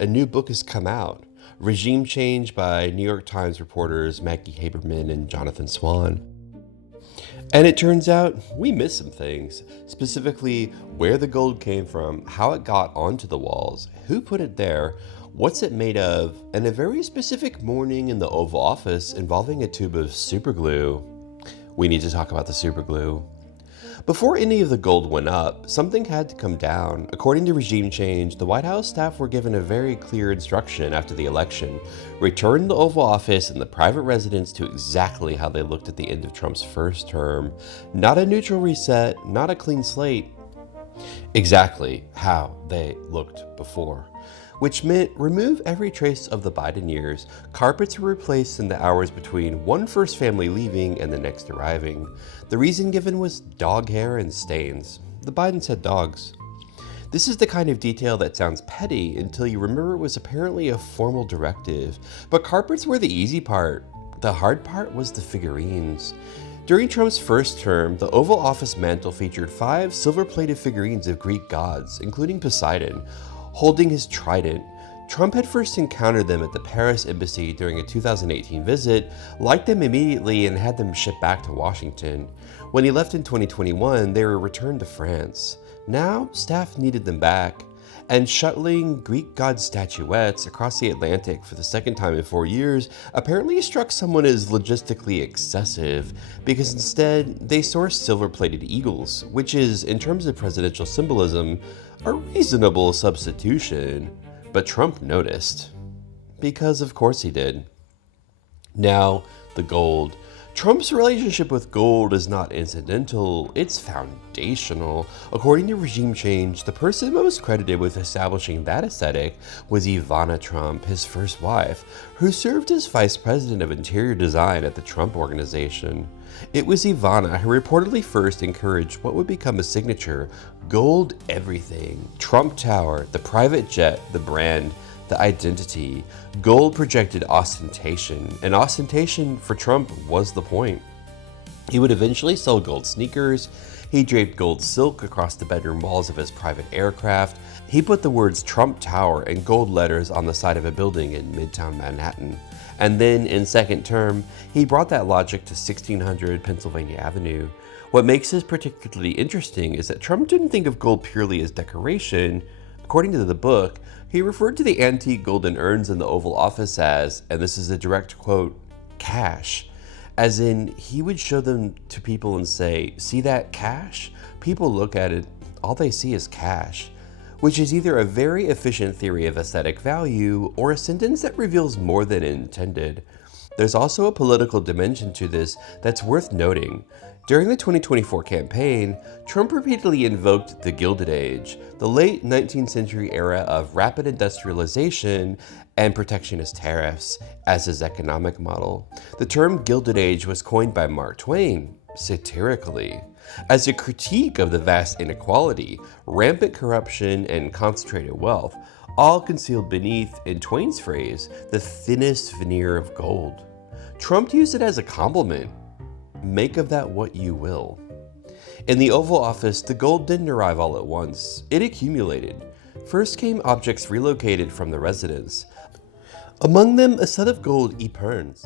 a new book has come out, Regime Change by New York Times reporters Maggie Haberman and Jonathan Swan. And it turns out we missed some things, specifically where the gold came from, how it got onto the walls, who put it there, what's it made of, and a very specific morning in the Oval Office involving a tube of superglue. We need to talk about the superglue. Before any of the gold went up, something had to come down. According to regime change, the White House staff were given a very clear instruction after the election: return the Oval Office and the private residence to exactly how they looked at the end of Trump's first term. Not a neutral reset, not a clean slate. Exactly how they looked before. Which meant remove every trace of the Biden years. Carpets were replaced in the hours between one first family leaving and the next arriving. The reason given was dog hair and stains. The Bidens had dogs. This is the kind of detail that sounds petty until you remember it was apparently a formal directive. But carpets were the easy part. The hard part was the figurines. During Trump's first term, the Oval Office mantel featured 5 silver-plated figurines of Greek gods, including Poseidon, holding his trident. Trump had first encountered them at the Paris embassy during a 2018 visit, liked them immediately, and had them shipped back to Washington. When he left in 2021, they were returned to France. Now, staff needed them back, and shuttling Greek god statuettes across the Atlantic for the second time in 4 years apparently struck someone as logistically excessive, because instead they sourced silver-plated eagles, which is, in terms of presidential symbolism, a reasonable substitution. But Trump noticed. Because of course he did. Now, the gold. Trump's relationship with gold is not incidental, it's foundational. According to regime change, the person most credited with establishing that aesthetic was Ivana Trump, his first wife, who served as vice president of interior design at the Trump Organization. It was Ivana who reportedly first encouraged what would become a signature: gold everything. Trump Tower, the private jet, the brand, the identity. Gold projected ostentation, and ostentation for Trump was the point. He would eventually sell gold sneakers. He draped gold silk across the bedroom walls of his private aircraft. He put the words Trump Tower in gold letters on the side of a building in Midtown Manhattan. And then, in second term, he brought that logic to 1600 Pennsylvania Avenue. What makes this particularly interesting is that Trump didn't think of gold purely as decoration. According to the book, he referred to the antique golden urns in the Oval Office as, and this is a direct quote, cash. As in, he would show them to people and say, "See that cash?" People look at it, all they see is cash. Which is either a very efficient theory of aesthetic value or a sentence that reveals more than intended. There's also a political dimension to this that's worth noting. During the 2024 campaign, Trump repeatedly invoked the Gilded Age, the late 19th century era of rapid industrialization and protectionist tariffs, as his economic model. The term Gilded Age was coined by Mark Twain, satirically, as a critique of the vast inequality, rampant corruption, and concentrated wealth, all concealed beneath, in Twain's phrase, the thinnest veneer of gold. Trump used it as a compliment. Make of that what you will. In the Oval Office, the gold didn't arrive all at once. It accumulated. First came objects relocated from the residence. Among them, a set of gold epergnes.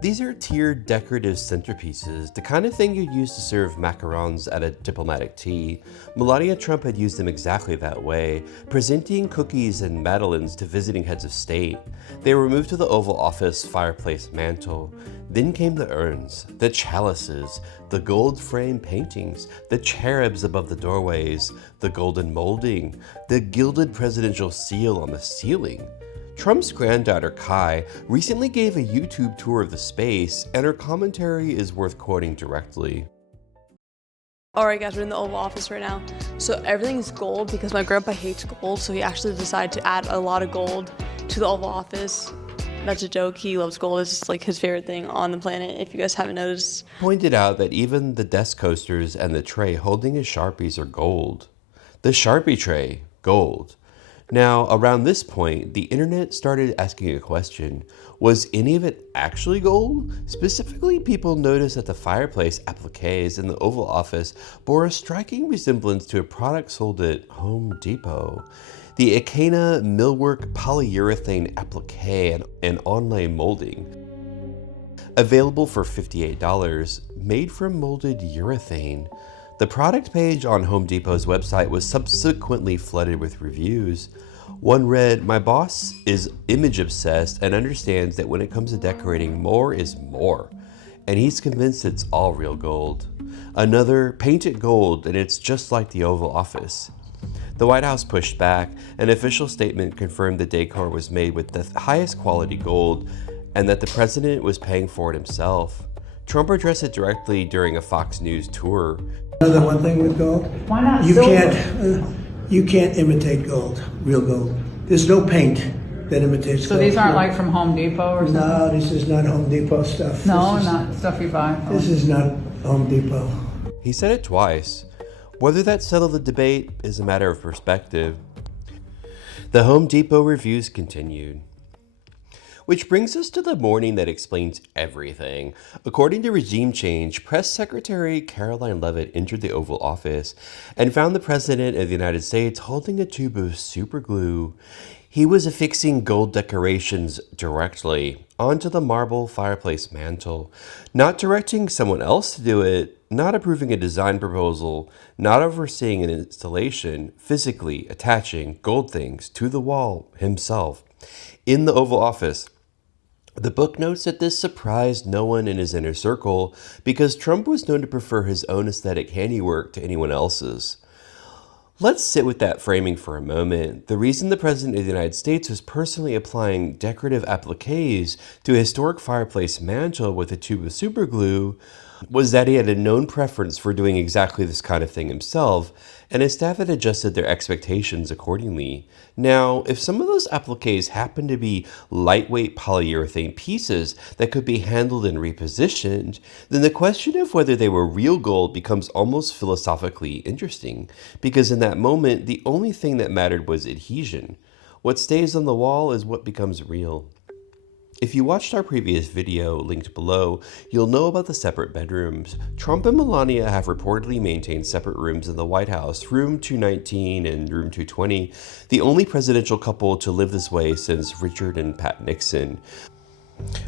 These are tiered decorative centerpieces, the kind of thing you'd use to serve macarons at a diplomatic tea. Melania Trump had used them exactly that way, presenting cookies and madeleines to visiting heads of state. They were moved to the Oval Office fireplace mantel. Then came the urns, the chalices, the gold frame paintings, the cherubs above the doorways, the golden molding, the gilded presidential seal on the ceiling. Trump's granddaughter, Kai, recently gave a YouTube tour of the space, and her commentary is worth quoting directly. Alright guys, we're in the Oval Office right now. So everything's gold because my grandpa hates gold, so he actually decided to add a lot of gold to the Oval Office. That's a joke, he loves gold, it's just like his favorite thing on the planet, if you guys haven't noticed. Pointed out that even the desk coasters and the tray holding his Sharpies are gold. The Sharpie tray, gold. Now, around this point, the internet started asking a question. Was any of it actually gold? Specifically, people noticed that the fireplace appliques in the Oval Office bore a striking resemblance to a product sold at Home Depot. the Icana Millwork Polyurethane Applique and Online Molding. Available for $58, made from molded urethane. The product page on Home Depot's website was subsequently flooded with reviews. One read, "My boss is image obsessed and understands that when it comes to decorating, more is more, and he's convinced it's all real gold." Another, "Paint it gold and it's just like the Oval Office." The White House pushed back. An official statement confirmed the decor was made with the highest quality gold and that the president was paying for it himself. Trump addressed it directly during a Fox News tour. Another one thing with gold, Why not you silver? you can't imitate gold, real gold. There's no paint that imitates So gold. these aren't like from Home Depot or something? No, this is not Home Depot stuff. No, This is- not stuff you buy. This is not Home Depot. He said it twice. Whether that settled the debate is a matter of perspective. The Home Depot reviews continued. Which brings us to the morning that explains everything. According to Regime Change, Press Secretary Caroline Leavitt entered the Oval Office and found the President of the United States holding a tube of superglue. He was affixing gold decorations directly onto the marble fireplace mantel, not directing someone else to do it, not approving a design proposal, not overseeing an installation, physically attaching gold things to the wall himself. In the Oval Office, the book notes that this surprised no one in his inner circle because Trump was known to prefer his own aesthetic handiwork to anyone else's. Let's sit with that framing for a moment. The reason the President of the United States was personally applying decorative appliques to a historic fireplace mantel with a tube of superglue was that he had a known preference for doing exactly this kind of thing himself, and his staff had adjusted their expectations accordingly. Now, if some of those appliques happened to be lightweight polyurethane pieces that could be handled and repositioned, then the question of whether they were real gold becomes almost philosophically interesting, because in that moment, the only thing that mattered was adhesion. What stays on the wall is what becomes real. If you watched our previous video, linked below, you'll know about the separate bedrooms. Trump and Melania have reportedly maintained separate rooms in the White House, room 219 and room 220, the only presidential couple to live this way since Richard and Pat Nixon.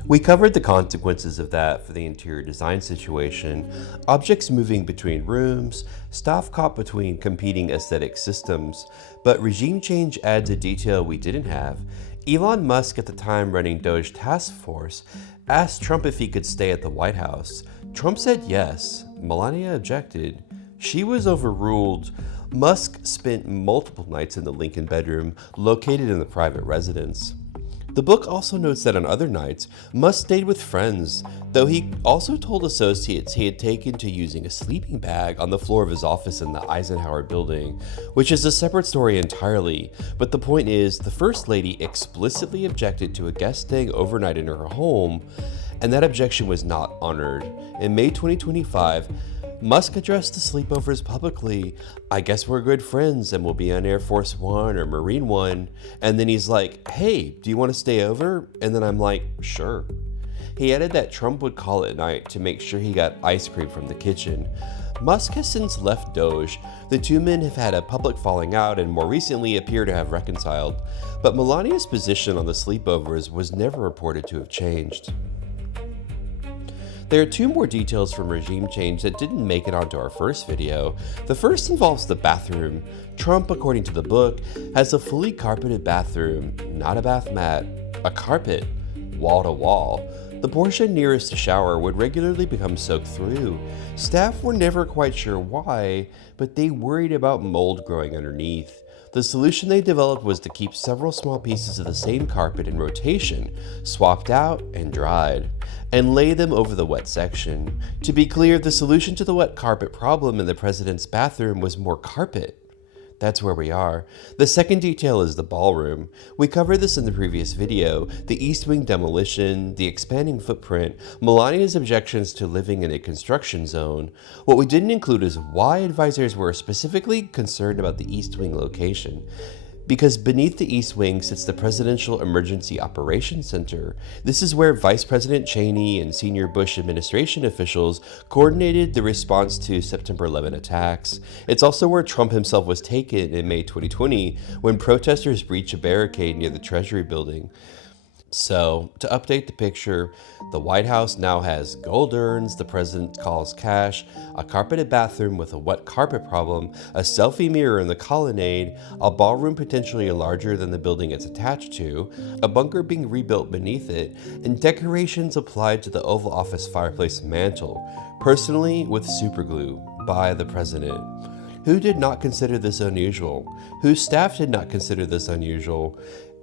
We covered the consequences of that for the interior design situation, objects moving between rooms, staff caught between competing aesthetic systems, but Regime Change adds a detail we didn't have. Elon Musk, at the time running Doge Task Force, asked Trump if he could stay at the White House. Trump said yes. Melania objected. She was overruled. Musk spent multiple nights in the Lincoln bedroom, located in the private residence. The book also notes that on other nights, Musk stayed with friends, though he also told associates he had taken to using a sleeping bag on the floor of his office in the Eisenhower building, which is a separate story entirely. But the point is, the First Lady explicitly objected to a guest staying overnight in her home, and that objection was not honored. In May 2025, Musk addressed the sleepovers publicly. "I guess we're good friends and we'll be on Air Force One or Marine One." And then he's like, "Hey, do you want to stay over?" And then I'm like, "Sure." He added that Trump would call at night to make sure he got ice cream from the kitchen. Musk has since left Doge. The two men have had a public falling out and more recently appear to have reconciled. But Melania's position on the sleepovers was never reported to have changed. There are two more details from Regime Change that didn't make it onto our first video. The first involves the bathroom. Trump, according to the book, has a fully carpeted bathroom, not a bath mat, a carpet, wall to wall. The portion nearest the shower would regularly become soaked through. Staff were never quite sure why, but they worried about mold growing underneath. The solution they developed was to keep several small pieces of the same carpet in rotation, swapped out and dried, and lay them over the wet section. To be clear, the solution to the wet carpet problem in the president's bathroom was more carpet. That's where we are. The second detail is the ballroom. We covered this in the previous video. The East Wing demolition, the expanding footprint, Melania's objections to living in a construction zone. What we didn't include is why advisors were specifically concerned about the East Wing location. Because beneath the East Wing sits the Presidential Emergency Operations Center. This is where Vice President Cheney and senior Bush administration officials coordinated the response to September 11 attacks. It's also where Trump himself was taken in May 2020 when protesters breached a barricade near the Treasury building. So, to update the picture, the White House now has gold urns the president calls cash, a carpeted bathroom with a wet carpet problem, a selfie mirror in the colonnade, a ballroom potentially larger than the building it's attached to, a bunker being rebuilt beneath it, and decorations applied to the Oval Office fireplace mantel, personally with superglue by the president. Who did not consider this unusual? Whose staff did not consider this unusual?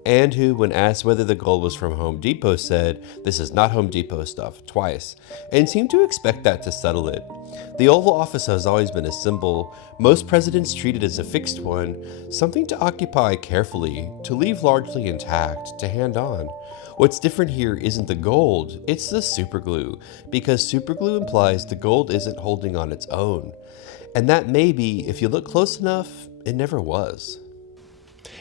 And who, when asked whether the gold was from Home Depot, said, "This is not Home Depot stuff," twice, and seemed to expect that to settle it. The Oval Office has always been a symbol. Most presidents treat it as a fixed one, something to occupy carefully, to leave largely intact, to hand on. What's different here isn't the gold, it's the superglue, because superglue implies the gold isn't holding on its own. And that maybe, if you look close enough, it never was.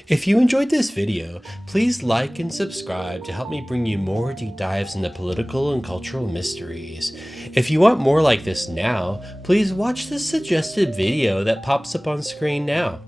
If you enjoyed this video, please like and subscribe to help me bring you more deep dives into political and cultural mysteries. If you want more like this now, please watch the suggested video that pops up on screen now.